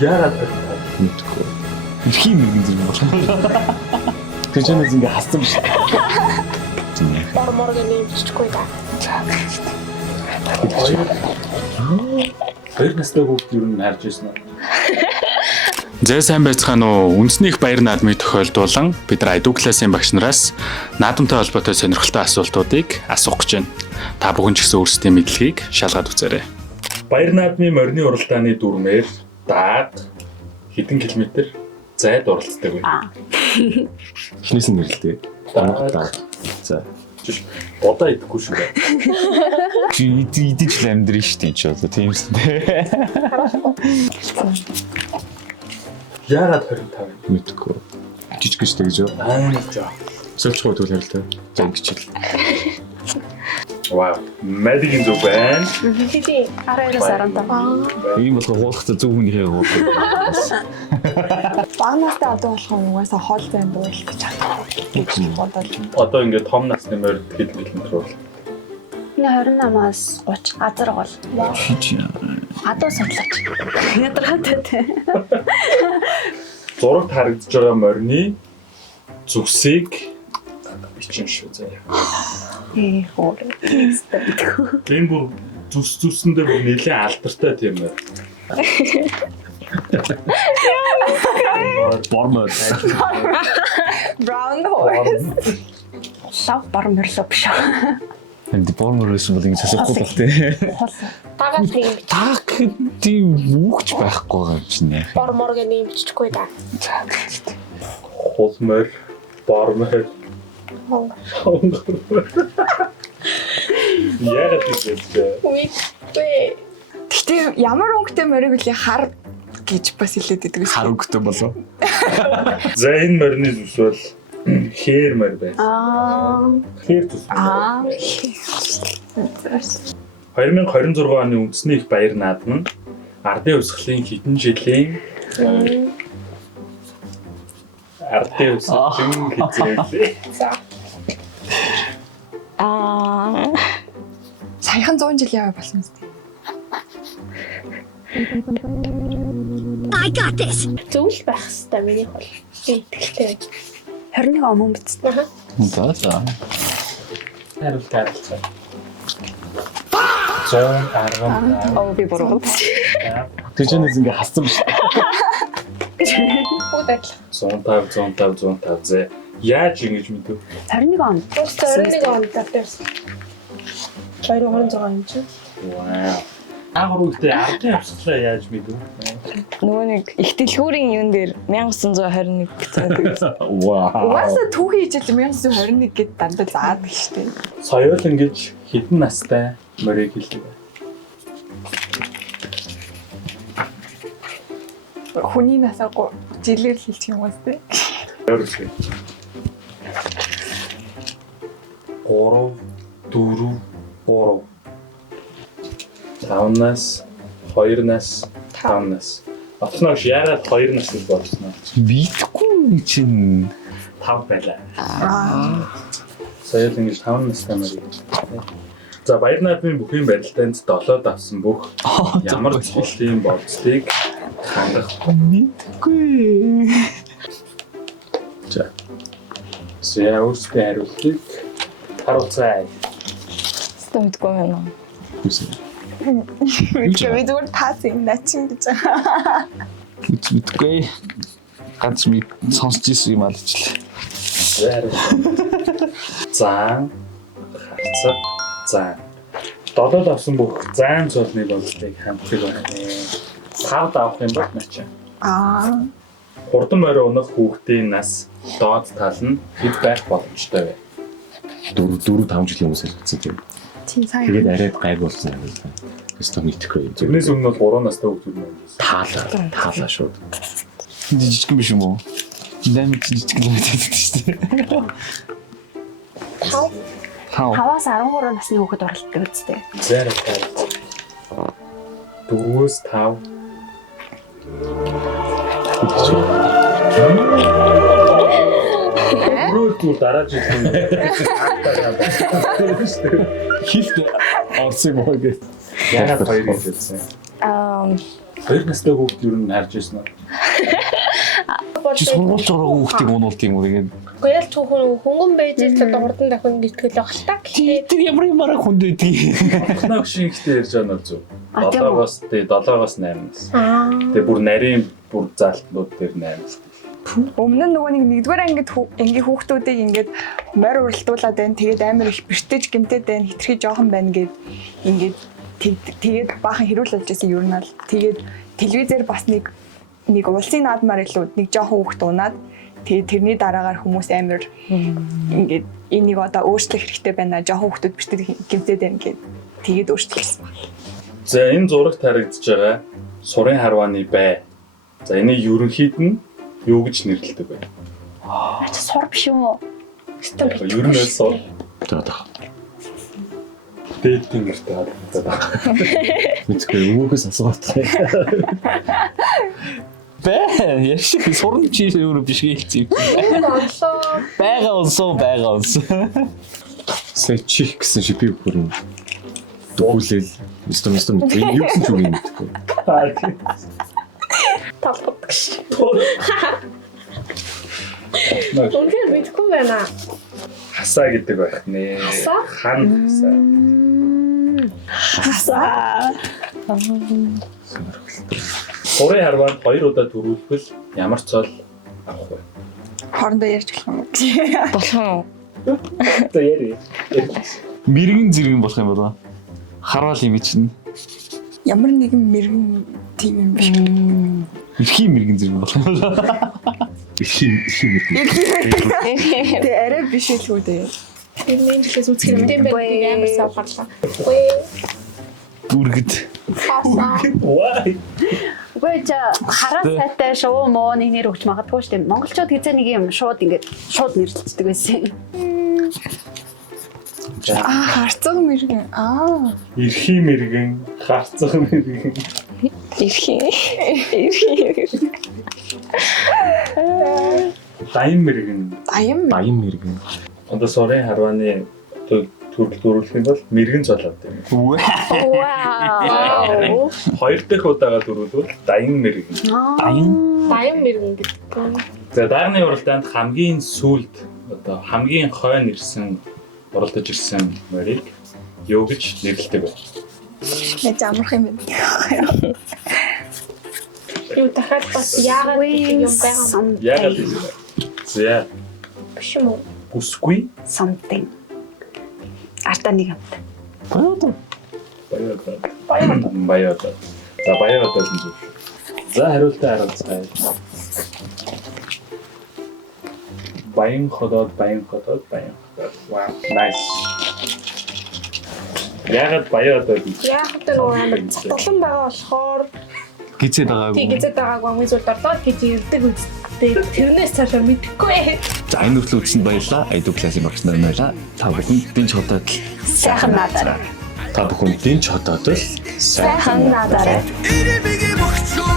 Яагаад тавьтаа? Мэдгүй. Ирхий мэрэгэн зэрэг болох. Тэр чанаас ингээ хассан биш. Борморг нэмчихгүй да. Хоёр настай хүүхд юу н харж ирсэн үү? Зэ сайн байцгаана уу? Үндэсний их баяр наадмыг тохиолдуулан бид нар IDU классын багш нараас наадамтай холбоотой сонирхолтой асуултуудыг асуух гэж байна. Та бүхэн ч гэсэн өөрсдийн мэдлэгийг шалгаад үзээрэй. Баяр наадмын морины уралдааны дүрмээр даад хэдэн километр зайд оролцдог вэ? Эхнээс нь нэрлэлтэй. Даад. За. Жиш бодоо идэхгүй шүү дээ. Чи идэж л амьдрын шүү дээ ч одоо тиймсэн дээ. Яагаад 25 вэ? Мэдгүй. Жижиг гэж тэгж юу? За. Сольчгүй тул харилтай. За ингэчил. Вау. Мэдгийн зүг байна. Хэдий 12-15. Ийм болохоор хуулахтаа зөв хүнийхээ хуулах. Багнастай одоо болох юм угаасаа хоол зайд дуурал гэж бодоод. Одоо ингээд том насны морид хэдэн километр бол? 28-аас 30 газар гол. Чи Адуу судлаач. Ядаргатай те. Зурагт харагдаж байгаа морины зүсийг бичин шүү заяа. Хоор. Энэ бүр зүсэндээ бүр нэлээд алдартай тийм ээ. бормор. Brown horse. Лав борморлоо биш. Энд борморс бол ингэ асуухгүй бол тээ. Тагаад тийм Так тийм үгч байхгүй байгаа юм чинь яах. борморг нэмчихгүй да. Хулмор, бормор. Яагаад тиймээ? Үгүй. Гэтэ ямар өнгөтэй морийг үлээ хар гэж бас хэлээд байдаг. Хар өнгөтэй болов. За энэ морины зүс бол хээр мор байна. Хээр зүс. 2026 оны үндэсний их баяр наадам нь ардын үсглийн хэдэн жилийн ардын үсглийн хэдэн За. Саяхан 100 жил яваа болсон юм. Зөвл байх хэвээр миний бол. Итгэлтэй. 21 он мөн биз. За. хариулт харилцаа. 110. Оо би буруу. Тэр чанаас ингээ хассан биш. Хөөд адилхан. 105 зэ. Яаж ингэж мэдв? 21 он. Өөртөө 21 онд тавьсан. 226 юм чи. Вау. Агуултай ардын авсгалаа яаж мэдв? Нөгөө нэг их дэлгүүрийн юун дээр 1921 гэсэн. Вау. Угаасаа түүхий хичээл 1921 гэд дандаа заадаг штеп. Соёолон гэж хэдэн настай морийг хэлдэг вэ? Хүний насаагүй жилээр хэлчих юм уус тээ. Өөрөсгөө. 3 5-наас 2-наас 5-наас. Отноош яагаад 2 нас гэж бодсноо? Мэдгүй чинь 5 байлаа. Соёл ингэж 5 настай морийг. За баяр наадмын бүхэн барилдаанд 7 авсан бүх ямар цолын болцлыг хангах мэдгүй. За. Өөрсдөө хариултыг харуулцгаая. Стомдгүй байна. Би зүгээр таас юм начин гэж. Мэдгүй. Ганц ми сонсч ирсэн юм аа л ч. Зан харцаг зан. 7 авсан бүх зан цолны болцлыг хангах байна. 5 авах юм бол начаа. Хурдан морь унах хүүхдийн нас доод тал нь хэд байх боломжтой вэ? 4 5 жилийн өмнөөс хэлсэн тийм. Тийм сайн. Тэгээд арайд гайг болсон юм байна. Эсвэл мэдхгүй. Тэрнээс өмнө бол 3 настай хүүхдүүд юм. Таалаа шууд. Жижиг юм биш юм уу? Дэмэд жижиг юм байдаг шүү дээ. 5-аас 13 насны хүүхэд оролцдог үстэй. Зэрэг 4-өөс 5. Бүрөө дараа жил юм. Хилт орсыг мөн гэж. Яагаад 2 хэлсэн? 2 настай хүүхд юу н харж ирсэн үү? Чи сургуульч байгаа хүүхдийг унуулт юм уу тэгээд. Гэхдээ ялч хөнгөн байж л одоо хурдан дахин гэртгэл байх л та. Тэр ямар юмараа хүнд байдгийг. Ахнаг шиг ихтэй ярьж байгаа нь зүг. 7-оос 8-аас. Тэгээ бүр нарийн бүр залтнууд дээр 8-аас. Өмнө нь нөгөө нэгдүгээр ангийн хүүхдүүдийг ингээд морь уралдуулаад байна. Тэгээд амар их бэртэж гэмтээд байна. Хитрхи жоохон байна гэд ингээд тэгээд баахан хэрүүл болж байсан юм аа. Тэгээд телевизээр бас нэг улсын наадмаар илүү нэг жоохон хүүхд унаад тэгээд тэрний дараагаар хүмүүс амар ингээд энийг одоо өөрчлөх хэрэгтэй байна. Жоохон хүүхдүүд бэртэж гэмтээд байна гэд тэгээд өөрчлөсөн байна. За энэ зурагт харагдаж байгаа сурын харвааны бай. За энийг ерөнхийд нь юу гэж нэрлэдэг вэ? Ачаа сур биш юм уу? Эсвэл Ер нь сур. За. Дээдийн нэртэй харагдаад байна. Мэдгүй өвөөхөөс асуух. Бෑ, яш сурн чи юу биш гэлцээ. Бага онсон. Сэчих гэсэн шипи бүрэн. Дуулэл. Мистер юу гэсэн ч үг юм мэдгүй. талбад гэж. Үнэхээр мэдгүй байна. Хасаа гэдэг байх нэ. Хан хасаа. Сурын харваанд 2 удаа төрүүлбэл ямар цол авах вэ? Хоорондоо ярьж болох юм уу? Болох юм. Одоо яри. Мэргэн зэрэг болох юм байна. Харвал юм чинь. Ямар нэгэн мэрэгэн тийм юм биш. Ирхийн мэргэн зэрэг болох юм байна. Ирхийн мэргэн. Тэ арай биш л үү дээ. Тэрний жилээс үзэх юм байна гэдэг амар савхарлаа. Дүргэд. Why? Үгүй хараа сайтай шуу муу нэг нэр өгч магадгүй шүү дээ. Монголчууд хизээ нэг юм шууд нэрлэлцдэг байсан. Харцаг мэргэн. Ирхийн мэргэн, харцаг мэргэн. Дайм мэргэн. Дайм мэргэн. Одоо сурын харвааны төрүүлэх юм бол мэргэн цол авдаг юм. Вау. 2 дахь удаага төрүүлвэл дайм мэргэн. Дайм мэргэн гэдэг. За дарааны уралдаанд хамгийн сүүлд одоо хамгийн хойно ирсэн уралдаж ирсэн морийг юу гэж нэрлэдэг вэ? Нэг амарх юм байна. Юу дахиад бас яагаад юм байгаа. Яагаад вэ? За Биш юм уу? бүсгүй Something. Арта нэг юм. баяртай. За баяртай л зүг. За хариултаа харуулцгаая. Баян ходоод. Wow, nice. Яагаад баяртай гэж? Яагаад нөгөө амар цатгалан байгаа болохоор Гизээд байгаагүй. тий гизээд байгаагүй юм зүйл дорлоод гэж ирдэг үстэй. Тэрнээс цаашаа мэдэхгүй. За энэ хүртэл үзсэнд баярлалаа. Айду классын багш нар байлаа. Та бүхэн дэнч хотод Сайхан надаарай. та бүхэн дэнч хотод Сайхан надаарай. Ирэмэгэ бохчоо